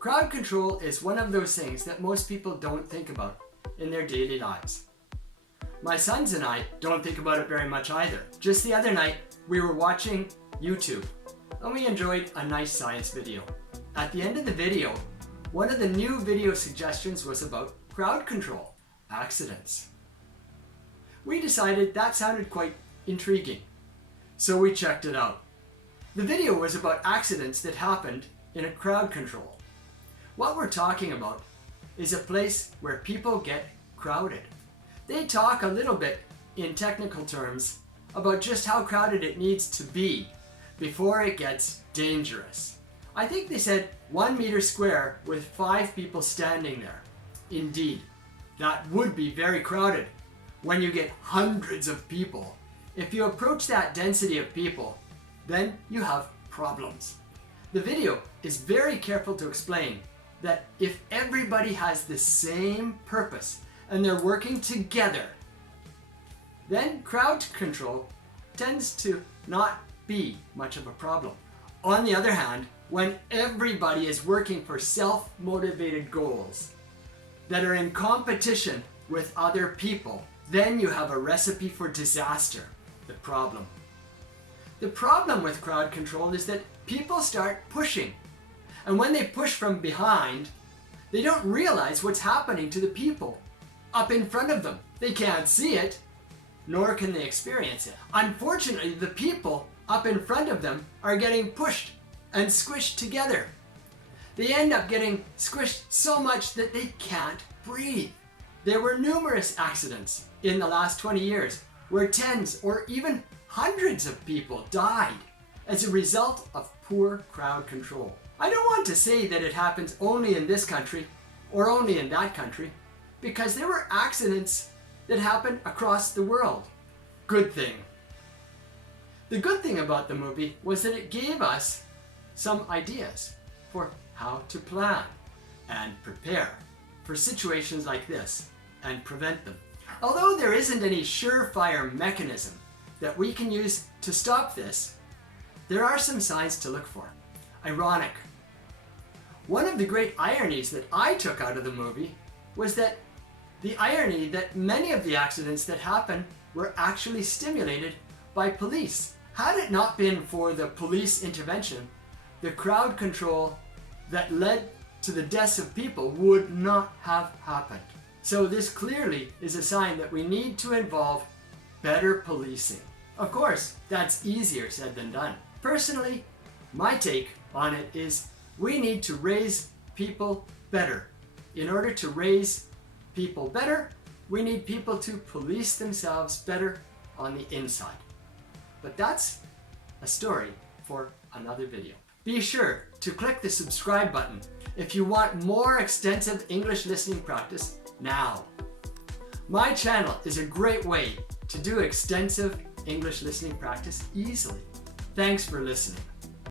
Crowd control is one of those things that most people don't think about in their daily lives. My sons and I don't think about it very much either. Just the other night, we were watching YouTube and we enjoyed a nice science video. At the end of the video, one of the new video suggestions was about crowd control, accidents. We decided that sounded quite intriguing, so we checked it out. The video was about accidents that happened in a crowd control. What we're talking about is a place where people get crowded. They talk a little bit in technical terms about just how crowded it needs to be before it gets dangerous. I think they said 1 meter square with 5 people standing there. Indeed, that would be very crowded when you get hundreds of people. If you approach that density of people, then you have problems. The video is very careful to explain that if everybody has the same purpose and they're working together, then crowd control tends to not be much of a problem. On the other hand, when everybody is working for self-motivated goals that are in competition with other people, then you have a recipe for disaster. The problem with crowd control is that people start pushing. And when they push from behind, they don't realize what's happening to the people up in front of them. They can't see it, nor can they experience it. Unfortunately, the people up in front of them are getting pushed and squished together. They end up getting squished so much that they can't breathe. There were numerous accidents in the last 20 years where tens or even hundreds of people died as a result of poor crowd control. I don't want to say that it happens only in this country or only in that country, because there were accidents that happened across the world. Good thing. The good thing about the movie was that it gave us some ideas for how to plan and prepare for situations like this and prevent them. Although there isn't any surefire mechanism that we can use to stop this, there are some signs to look for. Ironic. One of the great ironies that I took out of the movie was that the irony that many of the accidents that happened were actually stimulated by police. Had it not been for the police intervention, the crowd control that led to the deaths of people would not have happened. So this clearly is a sign that we need to involve better policing. Of course, that's easier said than done. Personally, my take on it is we need to raise people better. In order to raise people better, we need people to police themselves better on the inside. But that's a story for another video. Be sure to click the subscribe button if you want more extensive English listening practice now. My channel is a great way to do extensive English listening practice easily. Thanks for listening.